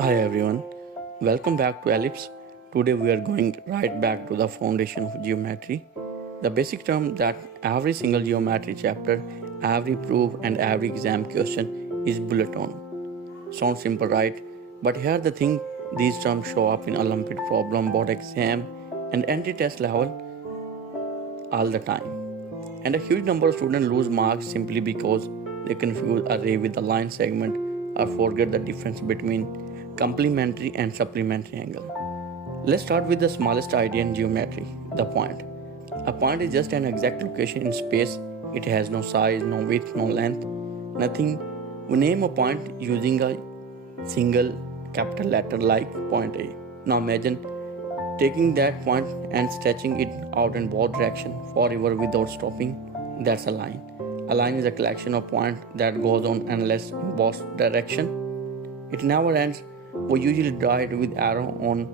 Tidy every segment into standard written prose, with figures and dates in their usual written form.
Hi everyone, welcome back to Ellipse. Today we are going right back to the foundation of geometry. The basic term that every single geometry chapter, every proof, and every exam question is bullet on. Sounds simple, right? But here the thing, these terms show up in Olympiad problem, board exam, and anti-test level all the time. And a huge number of students lose marks simply because they confuse array with a line segment or forget the difference between complementary and supplementary angle. Let's start with the smallest idea in geometry, the point. A point is just an exact location in space. It has no size, no width, no length, nothing. We name a point using a single capital letter like point A. Now imagine taking that point and stretching it out in both directions forever without stopping. That's a line. A line is a collection of points that goes on endless in both directions. It never ends. We usually draw it with arrow on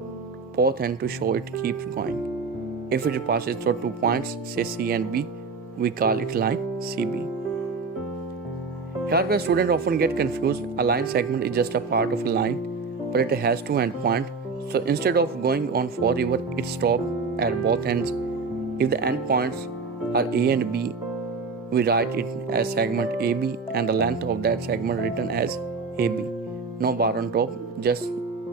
both ends to show it keeps going. If it passes through 2 points, say C and B, we call it line CB. Here where students often get confused, a line segment is just a part of a line, but it has 2 endpoints. So instead of going on forever, it stops at both ends. If the endpoints are A and B, we write it as segment AB and the length of that segment written as AB. No bar on top, just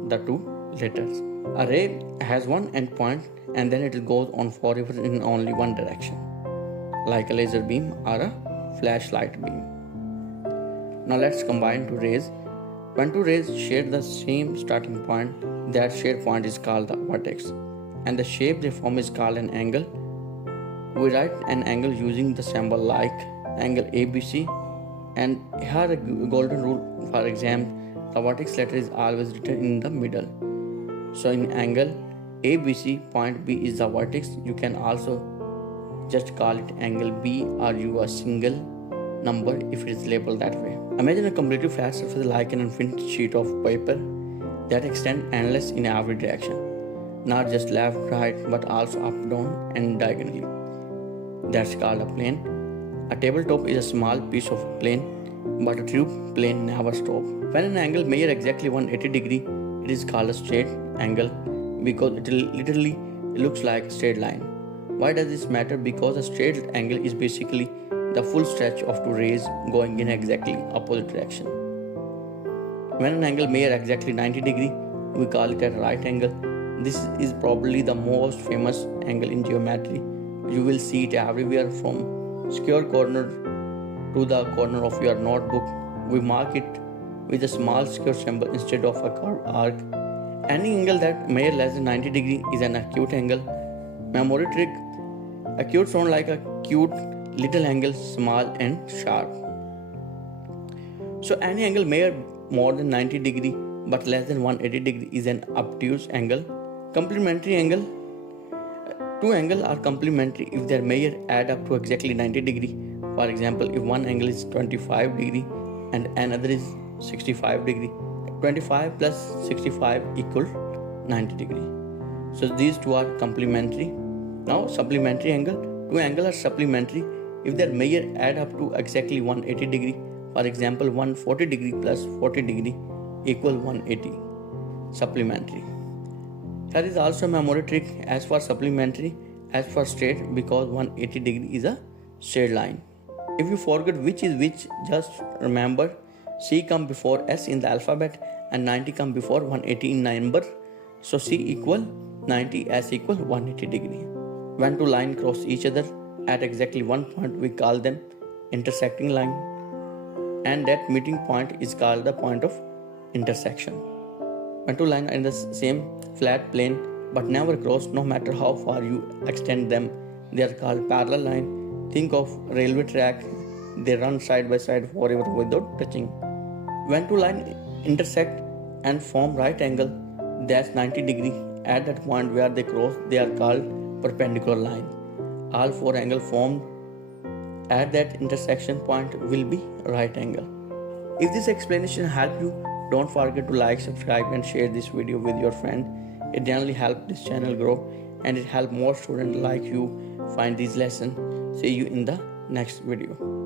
the 2 letters. A ray has one endpoint and then it goes on forever in only one direction, like a laser beam or a flashlight beam. Now let's combine 2 rays. When 2 rays share the same starting point, that shared point is called the vertex, and the shape they form is called an angle. We write an angle using the symbol like angle ABC, and here a golden rule for exam, the vertex letter is always written in the middle. So in angle ABC, point B is the vertex. You can also just call it angle B or use a single number if it is labeled that way. Imagine a completely flat surface like an infinite sheet of paper that extends endless in every direction, not just left, right, but also up, down, and diagonally. That's called a plane. A tabletop is a small piece of plane, but a true plane never stops. When an angle measures exactly 180 degrees, it is called a straight angle because it literally looks like a straight line. Why does this matter? Because a straight angle is basically the full stretch of 2 rays going in exactly opposite direction. When an angle measures exactly 90 degrees, we call it a right angle. This is probably the most famous angle in geometry. You will see it everywhere from square corner to the corner of your notebook. We mark it with a small square symbol instead of a curved arc. Any angle that measures less than 90 degrees is an acute angle. Memory trick: acute sound like a cute little angle, small and sharp. So any angle measures more than 90 degrees but less than 180 degrees is an obtuse angle. Complementary angle: 2 angles are complementary if their measure add up to exactly 90 degrees. For example, if one angle is 25 degrees and another is 65 degrees, 25 plus 65 equal 90 degrees. So these 2 are complementary. Now supplementary angle: 2 angles are supplementary if their measure add up to exactly 180 degrees. For example, 140 degree plus 40 degree equal 180. Supplementary. Here is also a memory trick. As for supplementary, as for straight, because 180 degree is a straight line. If you forget which is which, just remember C come before S in the alphabet and 90 come before 180 in number. So C equal 90, S equal 180 degree. When 2 lines cross each other at exactly one point, we call them intersecting line, and that meeting point is called the point of intersection. When 2 lines are in the same flat plane but never cross, no matter how far you extend them, they are called parallel line. Think of railway track, they run side by side forever without touching. When 2 lines intersect and form right angle, that's 90 degree. At that point where they cross, they are called perpendicular line. All 4 angles formed at that intersection point will be right angle. If this explanation helped you, don't forget to like, subscribe and share this video with your friend. It generally helps this channel grow and it helps more students like you find these lessons. See you in the next video.